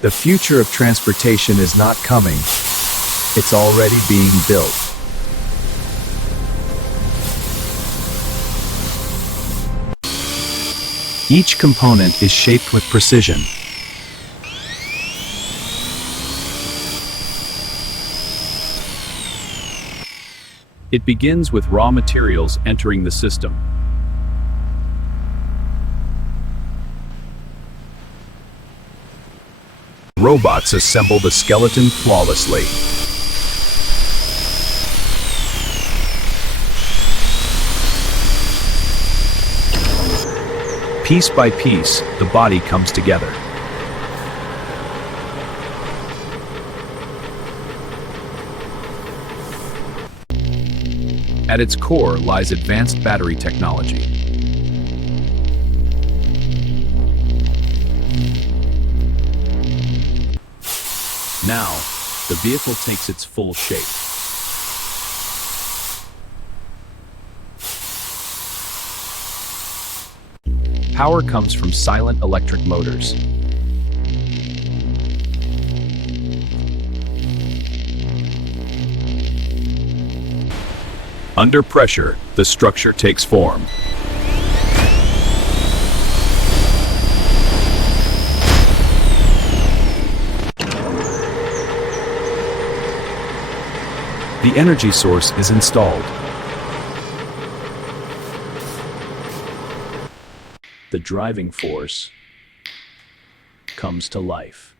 The future of transportation is not coming. It's already being built. Each component is shaped with precision. It begins with raw materials entering the system. Robots assemble the skeleton flawlessly. Piece by piece, the body comes together. At its core lies advanced battery technology. Now, the vehicle takes its full shape. Power comes from silent electric motors. Under pressure, the structure takes form. The energy source is installed. The driving force comes to life.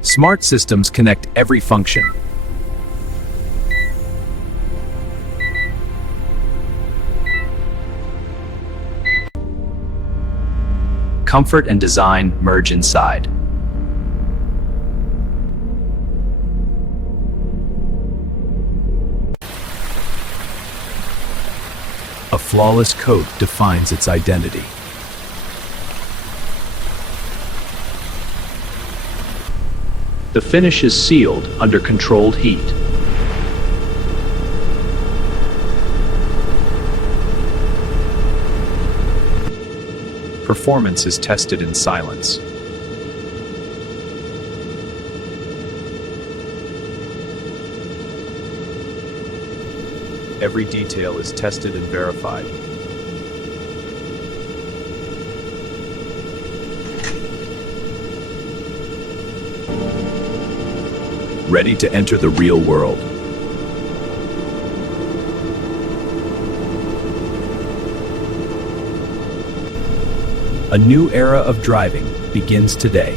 Smart systems connect every function. Comfort and design merge inside. A flawless coat defines its identity. The finish is sealed under controlled heat. Performance is tested in silence. Every detail is tested and verified. Ready to enter the real world. A new era of driving begins today.